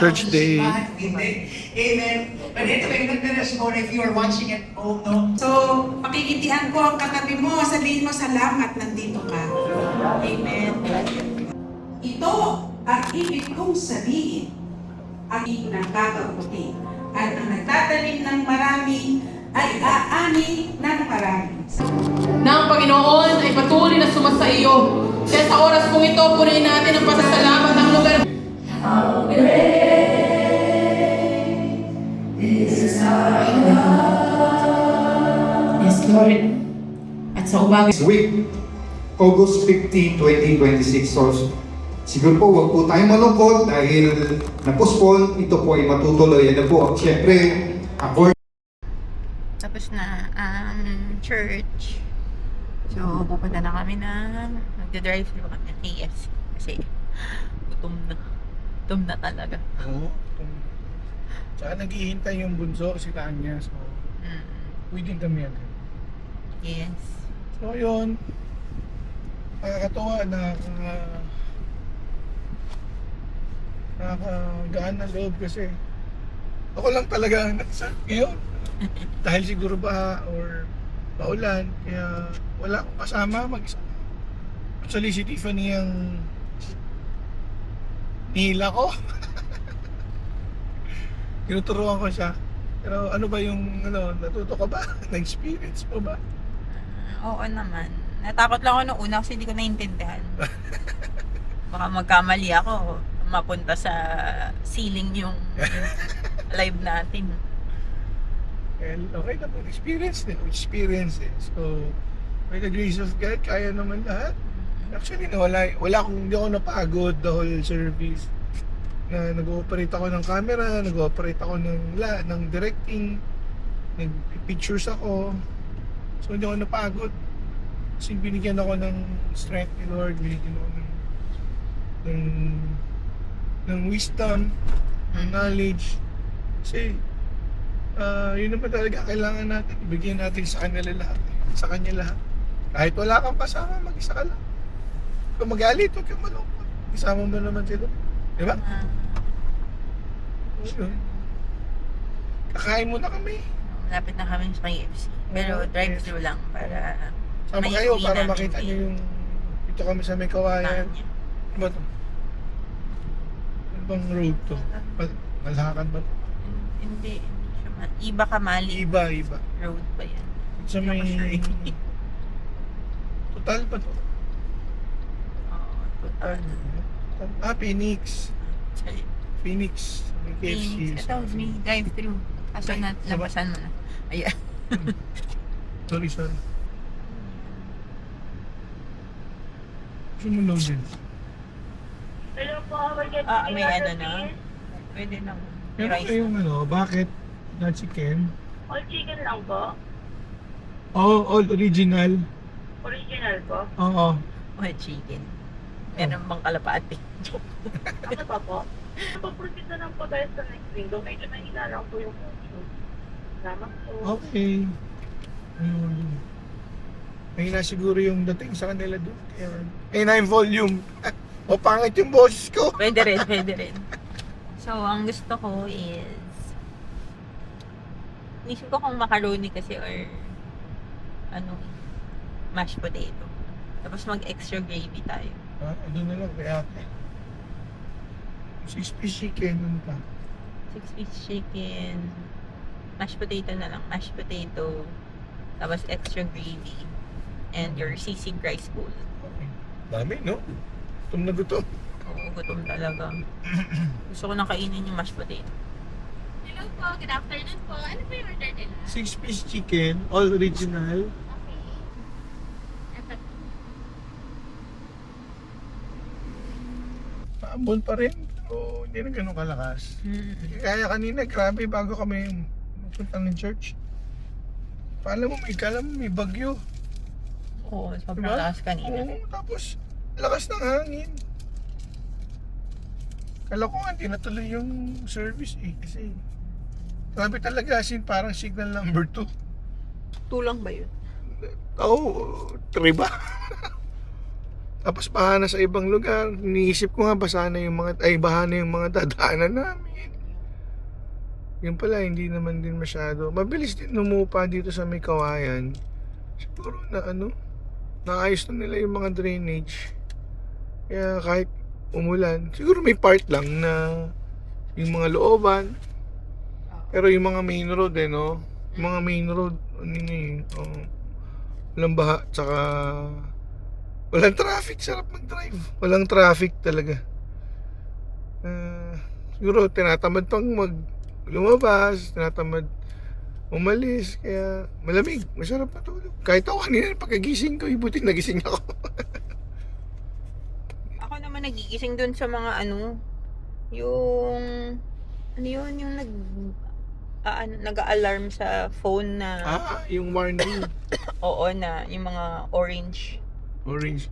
Church Day. Amen. But anyway, look at us more if you are watching at home, no? So, pakikintihan ko ang katabi mo, sabihin mo salamat, nandito ka. Amen. Ito ang ibig kong sabihin, ang ibig ng kakaputi. At ang nagtatanim ng marami ay aani ng marami. Na ang Panginoon ay patuloy na sumasa iyo. Kaya sa oras pong ito, purihin natin ang pasasalamat ng lugar. Yes, Lord. At sa umaga, This week, August 15, 2026. So, siguro po, huwag po tayong malungkot dahil na-postpone. Ito po ay matutuloy. Yan na po. Siyempre, according Tapos na ang church. So, pupunta na kami na magdadrive through kami ng KFC. Kasi gutom na. Gutom na talaga. Oo. Tsaka naghihintay yung bunso si Tanya. So, waiting kami agad. Yes. So, yun. Nakakatawa na nakakagaan ng loob kasi ako lang talaga ang nasa ngayon. Dahil siguro ba or paulan, kaya wala akong kasama mag-isa. Actually, si Tiffany ang nihila ko. Tinuturuan ko siya. Pero ano ba yung natuto ka ba? Na-experience mo ba? Oo naman. Natakot lang ako nung una kasi hindi ko naintindihan. Baka magkamali ako. Mapunta sa ceiling yung live natin. And okay na po, experience din. Experience eh. So, by the grace of God, kaya naman lahat. Actually, hindi ako napagod the whole service. Na nag-ooperate ako ng camera, nag-ooperate ako ng directing, nag-pictures ako. So, hindi ako napagod. Kasi binigyan ako ng strength ni Lord, binigyan ako ng wisdom, ng knowledge. Kasi, yun naman talaga kailangan natin. Ibigyan natin sa kanila lahat. Sa kanya lahat. Kahit wala kang kasama, mag-isa ka lang. Kung magalit, huwag kang malungkot. Isama mo naman sila. Diba? Yun. Kakain muna kami. Malapit na kami sa KFC. Pero drive-through lang para Sama may kayo uwi para namin makita nyo yung dito kami sa may kawayan. Tanya. Ano ba to? Ano bang road to? Malhakan ba to? Hindi siya Iba Kamali Iba. Road ba yan? Sa may... Total pa to? Oo, total. Phoenix. Sorry. Phoenix. May KFC. Ito, may drive-through. Kaso na, labasan mo na. Ayan. Sorry. Sumunod din. Hello po, we're May ano na. Pwede na. May Pero rice yung bakit na chicken? All chicken lang po. Oh, all original. Original po. Oo. o chicken. Meron bang kalapati? Ano pa po? Pag-proceed na lang po dahil sa next window. Medyo mahina lang po yung function. Salamat po. Okay. Mahina siguro yung dating sa kanila doon. Mahina yung volume. O pangit yung boses ko. Pwede rin. So, ang gusto ko is inisip ko kung macaroni kasi or mashed potato. Tapos mag-extra gravy tayo. Doon na lang kay ate. 6-piece chicken nun pa. 6-piece chicken, mashed potato na lang. Mashed potato, tapos extra gravy, and your sisig rice bowl. Okay. Dami, no? Gutom na gutom. Oo, gutom talaga. Gusto ko nang kainin yung mashed potato. Hello po, good afternoon po. Ano po yung order nila? 6-piece chicken, all original. Okay. Ito. Paambon pa rin. Pero hindi na ganun kalakas. Kaya kanina, grabe, bago kami pupunta ng church. Paalam mo, may bagyo. Oo, sobrang Diba? lakas kanina. Oo, tapos lakas ng hangin. Kala ko nga, hindi natuloy yung service eh. Kasi grabe talaga, as in, parang signal number 2. Tulang ba yun? Oo, 3 ba? Tapos baha na sa ibang lugar. Iniisip ko nga baha na yung mga dadaanan namin. Yun pala, hindi naman din masyado. Mabilis din lumupa dito sa may Kawayan. Siguro na naayos na nila yung mga drainage. Kaya kahit umulan, siguro may part lang na yung mga looban. Pero yung mga main road no? Yung mga main road, walang baha, tsaka walang traffic, sarap mag-drive. Walang traffic talaga. Siguro tinatamad pang lumabas, tinatamad umalis, kaya malamig, masarap matulog. Kahit ako kanina pagkagising ko, buti nagising ako. Ako naman nagigising dun sa mga yung yung nag-alarm sa phone na Yung warning. oo na yung mga orange Orange,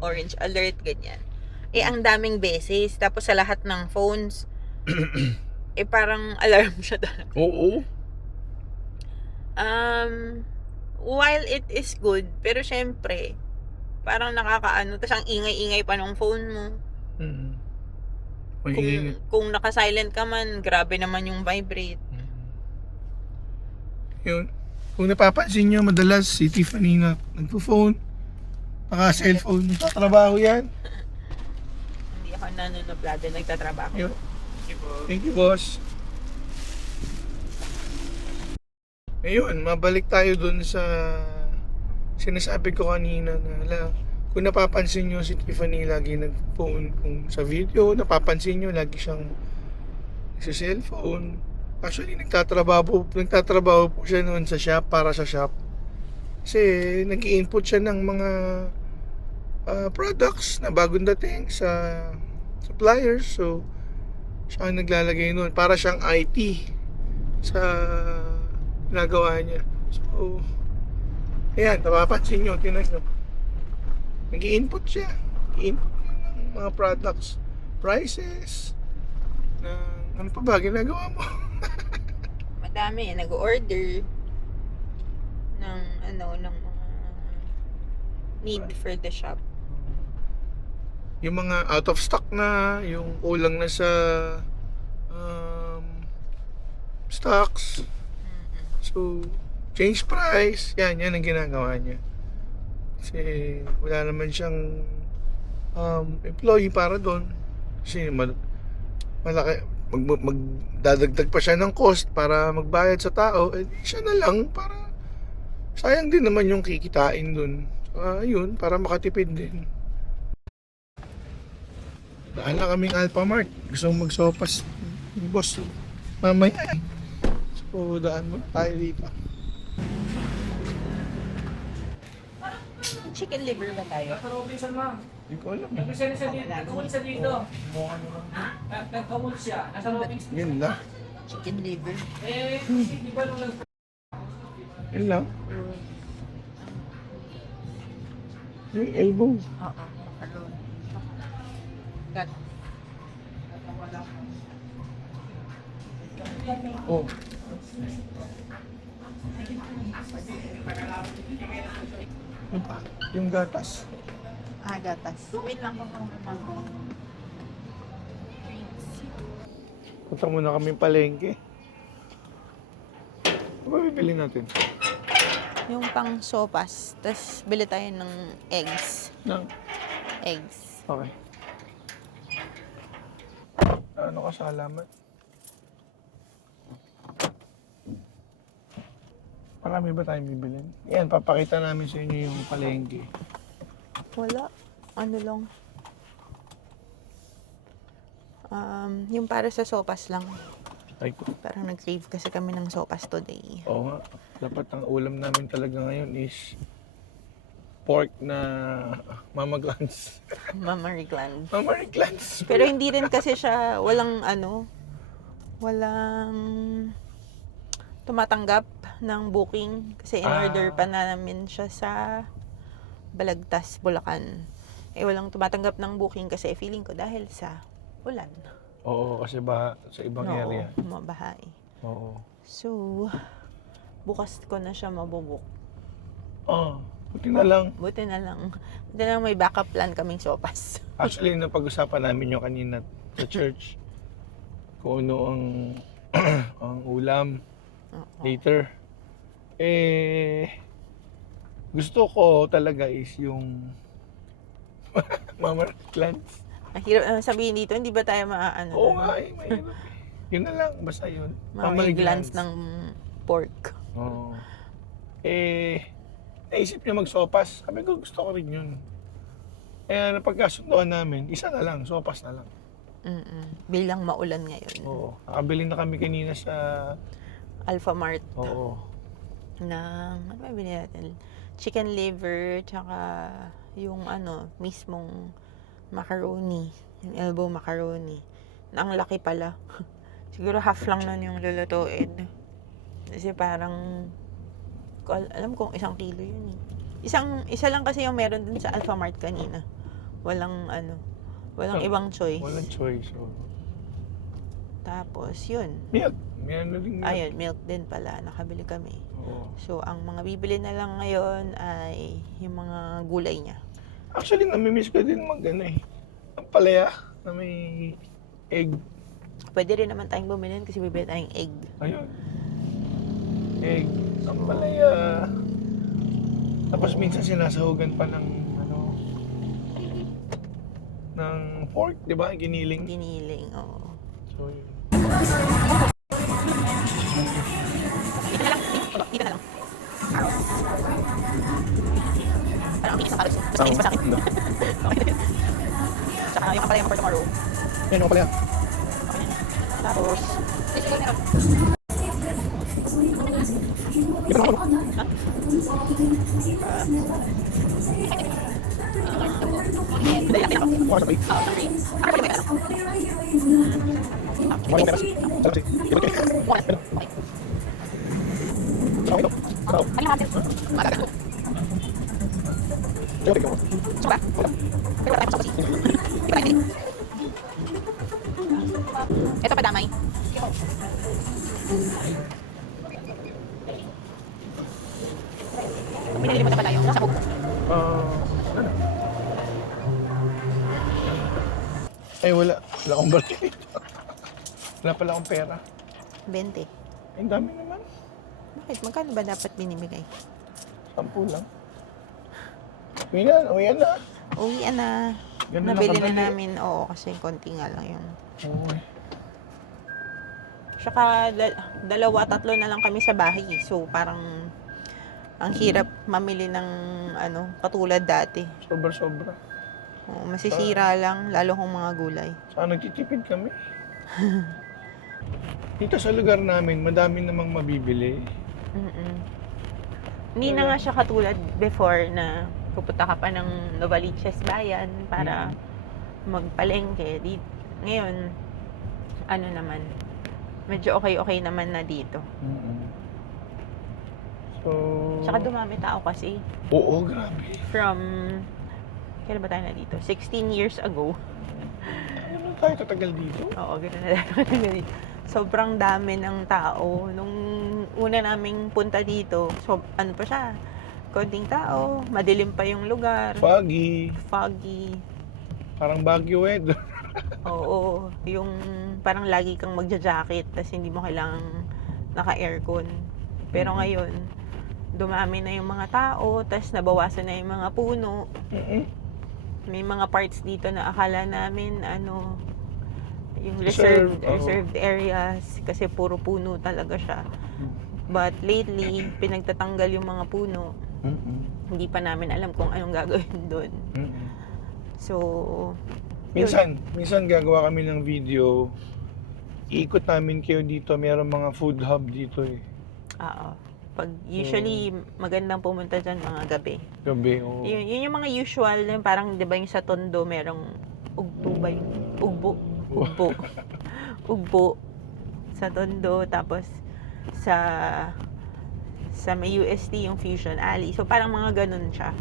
orange alert ganyan. Ang daming beses tapos sa lahat ng phones parang alarm siya talaga. Oo. While it is good, pero syempre parang nakakaano, tas ang ingay-ingay pa ng phone mo. Kung naka-silent ka man, grabe naman yung vibrate. Yun. Kung napapansin nyo, madalas si Tiffany na nagpo-phone, naka-cellphone, nagtatrabaho yan. Hindi ako nanonoblado, nagtatrabaho. Yun. Thank you, boss. Ngayon, mabalik tayo dun sa sinasabi ko kanina na kung napapansin nyo si Tiffany lagi nag-phone, kung sa video napapansin nyo lagi siyang sa cellphone. Actually nagtatrabaho po siya noon sa shop, para sa shop. Kasi nag-i-input siya ng mga products na bagong dating sa suppliers. So siya ang naglalagay noon, para siyang IT sa ginagawa niya. So ayan, napapansin nyo, tinan nyo, nag-i-input siya. Nag-i-input niya ng mga products, prices, na ano pa ba ginagawa mo? Madami, nag-order ng ng mga need for the shop. Yung mga out of stock na, yung kulang na sa stocks. So, change price, yan ang ginagawa niya. Kasi wala naman siyang employee para doon. Kasi malaki, magdadagdag pa siya ng cost para magbayad sa tao, siya na lang, para sayang din naman yung kikitain doon. Yun, para makatipid din. Daan na kaming Alphamart. Gusto mong magsopas, boss, mamaya. So, daan mo tayo dito. Chicken liver ba tayo? Hindi ko alam. Yun lang. Chicken liver. Yun lang. Yung elbow. Oo. Got. Oh. Ano pa? Yung gatas. Gatas. Wait lang po. Punta muna kami palengke. Ano ba bibili natin? Yung pang sopas, tas bili tayo ng eggs. Eggs. Okay. Ano ka sa alamat? Marami ba tayong bibilin? Yan, papakita namin sa inyo yung palengke. Wala. Ano lang. Yung para sa sopas lang. Ay ko. Parang nag-crave kasi kami ng sopas today. Oo nga. Dapat ang ulam namin talaga ngayon is pork na Mama Glans. Mammary gland. Mama Glans. Pero hindi rin kasi siya, walang tumatanggap ng booking. Kasi in-order pa namin siya sa Balagtas, Bulacan. Walang tumatanggap ng booking kasi feeling ko dahil sa ulan. Oo, kasi ba sa ibang area. Mabahay. Oo. So, bukas ko na siya mabubuk. Buti na lang. Buti na lang. Buti na lang may backup plan kaming sopas. Actually, napag-usapan namin yung kanina sa church. Kung ano ang, ang ulam Oo. later. Gusto ko talaga is yung Mama Clans. Ang hirap naman sabihin dito, hindi ba tayo maaano? Oo nga mahirap eh. Yun na lang, basta yun. Mamay glance ng pork. Oo. Naisip niya magsopas. Sabi ko, gusto ko rin yun. Napagkasundoan namin, isa na lang, sopas na lang. Bilang maulan ngayon. Oo. Nakabili na kami kanina sa... Alpha Mart Oo. ng, ano ba binili natin? Chicken liver, tsaka yung mismong macaroni. Yung elbow macaroni. Na ang laki pala. Siguro half lang nun yung lulutuin. Kasi parang, alam kong 1 kilo yun eh. Isa lang kasi yung meron dun sa Alpha Mart kanina. Walang ibang choice. Walang choice. Oo. Tapos yun. Milk. Meron na rin milk. Ayun, milk din pala. Nakabili kami. Oo. So, ang mga bibili na lang ngayon ay yung mga gulay niya. Actually, namimiss ko din ang palaya na may egg. Pwede rin naman tayong bumili kasi bibili tayong egg. Ayun. Egg. Ang palaya. Tapos minsan sinasahugan pa ng ng pork, di ba? Giniling. Giniling, oo. So, yun. Dito na lang. Parang ang bilis na palos. Mas mainis pa sa akin. Tsaka yung kapalaya mo for tomorrow. Yan ang palaya. Tapos, Dali natin ako. Mukha sa plate. Mukha yung peras. Salam si. Iba kayo. Ano? Saan ito? Saan? magaga. Ayaw, tignan mo. Soba? Pero wala tayong pasok kasi. Di ba tayo ito pa damay. Pinili mo na ba tayo? Nasa bug. Ano? Ay, wala. Wala akong balik dito. Wala pala akong pera. 20. Ay, ang dami naman. Bakit? Magkano ba dapat binibigay? 10 lang. Uwi na. Uwian na. Ganun lang Nabili na kadali. namin. Oo, kasi konti nga lang yun. Oo. Tsaka 2, 3 na lang kami sa bahay. So parang ang hirap mamili ng katulad dati. Sobra-sobra. Oo, masisira lang, lalo kung mga gulay. Saka nagtitipid kami. Dito sa lugar namin, madami namang mabibili. Hindi na nga siya katulad before na pupunta ka pa ng Novaliches Bayan para magpalengke. Ngayon, medyo okay naman na dito. So... Tsaka dumami tao kasi. Oo, grabe. From, kailan ba tayo na dito? 16 years ago. Ano tayo tatagal dito? Oo, gano'n na tayo. Sobrang dami ng tao. Nung una naming punta dito, ano pa siya? Konting tao, madilim pa yung lugar. Foggy. Parang Baguio weather. Oo, yung parang lagi kang magja-jacket tapos hindi mo kailangang naka-aircon. Pero ngayon, dumami na yung mga tao, tapos nabawasan na yung mga puno. May mga parts dito na akala namin yung reserved areas kasi puro puno talaga siya. But lately, pinagtatanggal yung mga puno. Hindi pa namin alam kung anong gagawin doon. So, Minsan gagawa kami ng video. Iikot namin kayo dito. Mayroong mga food hub dito eh. oo. Usually, magandang pumunta dyan mga gabi. Gabi, oo. Yun yung mga usual, parang di ba yung sa Tondo, merong ugbo sa Tondo, tapos sa may UST yung Fusion Alley. So parang mga ganun siya.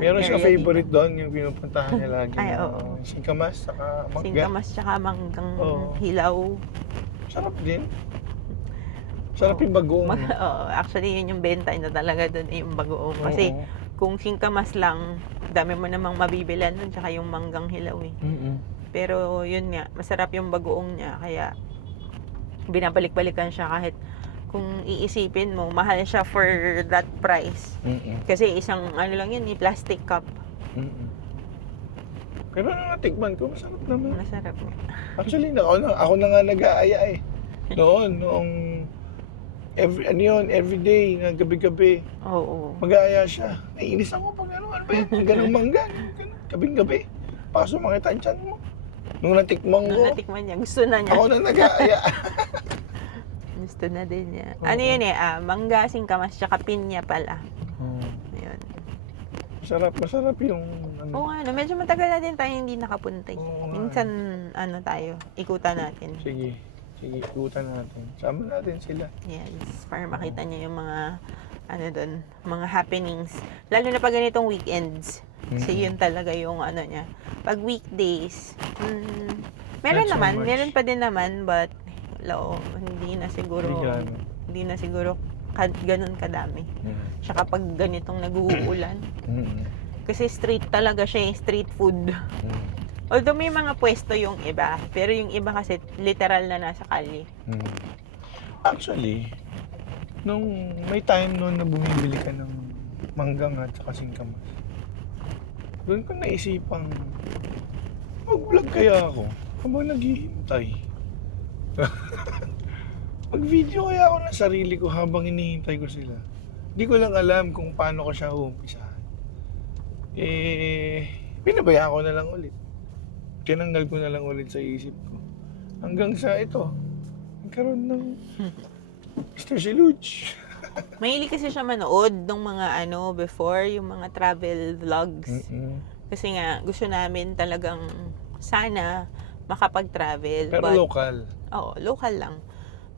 Meron siya area favorite doon, yung pinupuntahan niya lagi. Ay, oo. Singkamas, saka mangga. Singkamas tsaka manggang Oo. hilaw. Sarap din. Sarap yung bagoong. Oo, actually, yun yung benta na talaga doon, yung bagoong. Kasi Oo. kung singkamas lang, dami mo namang mabibilan nun, tsaka yung manggang hilaw eh. Pero yun nga, masarap yung bagoong niya, kaya binabalik-balikan siya kahit kung iisipin mo, mahal siya for that price. Kasi isang ano lang yun, plastic cup. Pero nung natikman ko, masarap naman. Masarap nga. Actually, ako na nga nag-aaya eh. Noong every day, na gabi-gabi, Oo. mag-aaya siya. Naiinis ako pag ano ba yan? Ganang mangga, gabing-gabi. Baka sumakit ang tiyan mo. Nung natikman ko, Nung natikman niya, gusto na niya. ako na nag-aaya. Gusto na din niya. Ano yun eh, mangga, singkamas, tsaka pinya pala. Ayun. Masarap yung ano. Oo nga, no, medyo matagal na din tayo hindi nakapunta. Oo nga. Minsan, tayo, ikutan natin. Sige, ikutan natin. Sama natin sila. Yes, para makita niyo yung mga, doon, mga happenings. Lalo na pag ganitong weekends. Kasi yun talaga yung niya. Pag weekdays, meron Not so naman, much. meron pa din naman, but, hindi na siguro ganun kadami. Tsaka pag ganitong nag-uulan. Kasi street talaga siya, street food. Although may mga pwesto yung iba, pero yung iba kasi literal na nasa kalye. Actually, nung may time noon na bumibili ka ng manggang at saka singkamas, doon ko naisipang mag-vlog kaya ako habang naghihintay. Mag-video kaya ako ng sarili ko habang hinihintay ko sila. Hindi ko lang alam kung paano ko siya uumpisahan. Pinabayaan ko na lang ulit. Tinanggal ko na lang ulit sa isip ko. Hanggang sa ito, nagkaroon ng Mr. Siluch. Mahilig kasi siya manood ng mga before, yung mga travel vlogs. Kasi nga, gusto namin talagang sana makapag-travel. Pero local. Oo, local lang.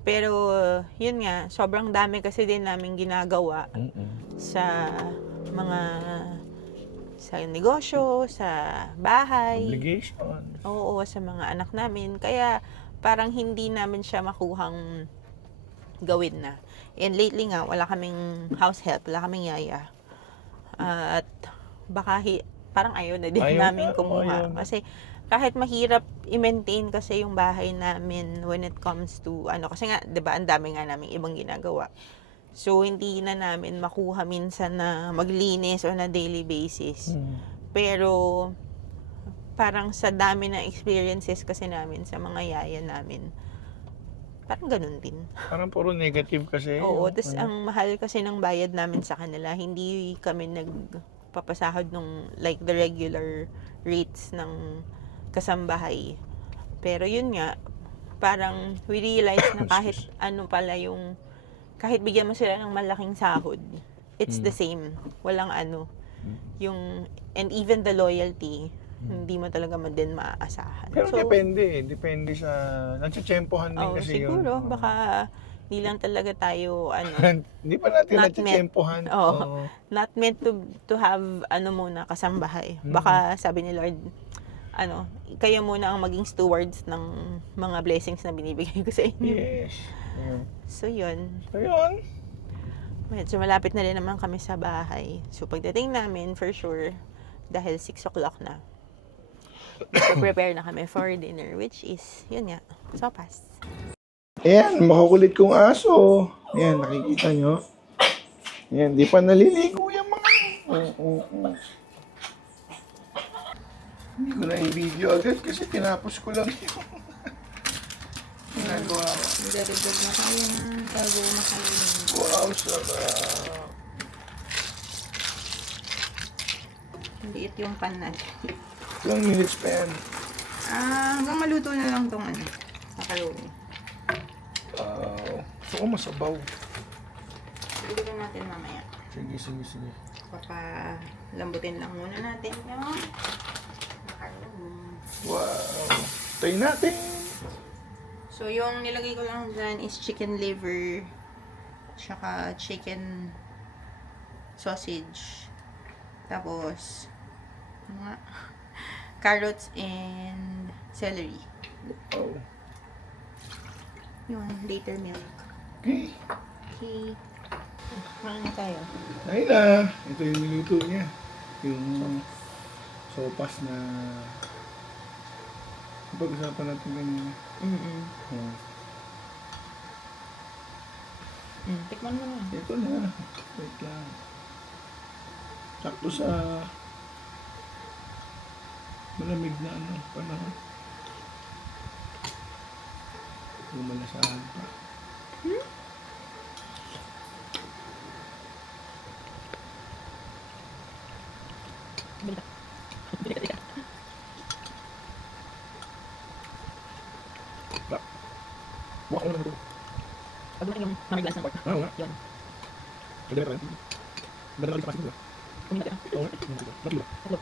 Pero, yun nga, sobrang dami kasi din namin ginagawa sa mga sa negosyo, sa bahay. Obligation. Oo, sa mga anak namin. Kaya, parang hindi namin siya makuhang gawin na. And lately nga, wala kaming house help, wala kaming yaya. At baka parang ayaw na din Ayaw namin na, kumuha. ayaw na. Kasi kahit mahirap i-maintain kasi yung bahay namin when it comes to kasi nga, 'di ba, ang dami nga namin ibang ginagawa. So hindi na namin makuha minsan na maglinis on a daily basis. Pero parang sa dami na experiences kasi namin sa mga yaya namin, parang ganun din. Parang puro negative kasi. Oo, yung tapos ang mahal kasi ng bayad namin sa kanila, hindi kami nagpapasahod nung like the regular rates ng kasambahay. Pero yun nga, parang we realize na kahit pala yung, kahit bigyan mo sila ng malaking sahod, it's the same. Walang yung, and even the loyalty, hindi mo talaga din maaasahan. Pero depende sa, natsitsempohan din kasi yun. Siguro, baka hindi lang talaga tayo, Hindi pa natin not natsitsempohan. Oo. Not meant to have, muna, kasambahay. Baka sabi ni Lord, kayo muna ang maging stewards ng mga blessings na binibigay ko sa inyo. Yes. So, yun. So, yun. Medyo malapit na rin naman kami sa bahay. So, pagdating namin, for sure, dahil 6 o'clock na, prepare na kami for dinner, which is, yun nga, sopas. Ayan, makukulit kong aso. Ayan, nakikita nyo. Ayan, di pa naliligo yung mga. Hindi ko na i-video agad kasi tinapos ko lang yung ginagawa ko. Nagdaribog na tayo na bago makain. Wow, sarap. Liit yung pan natin. Ilang minutes pa yan? Hanggang maluto na lang tong macaroni. Gusto ko masabaw. Bibigyan natin mamaya. Sige. Lambutin lang muna natin yung macaroni. Wow. Tayo natin. So, yung nilagay ko lang dyan is chicken liver, tsaka chicken sausage. Tapos, carrots and celery. Wow. Yun, later milk. Okay. Okay. Kain na tayo. Ayun na. Ito yung niluto niya. Yung sopas na pag-usapan natin kanina. Oh. Tikman mo na. Ito na. Wait lang. Sakto sa malamig na panahon. Lumalasahan pa. Bukas na naman ito. Pag yung mamiglas ng pork. Oo nga. Yun. Pwede na rin. Pwede na rin kapasok. Kunin natin. Oo nga. Tatlo. Tatlo.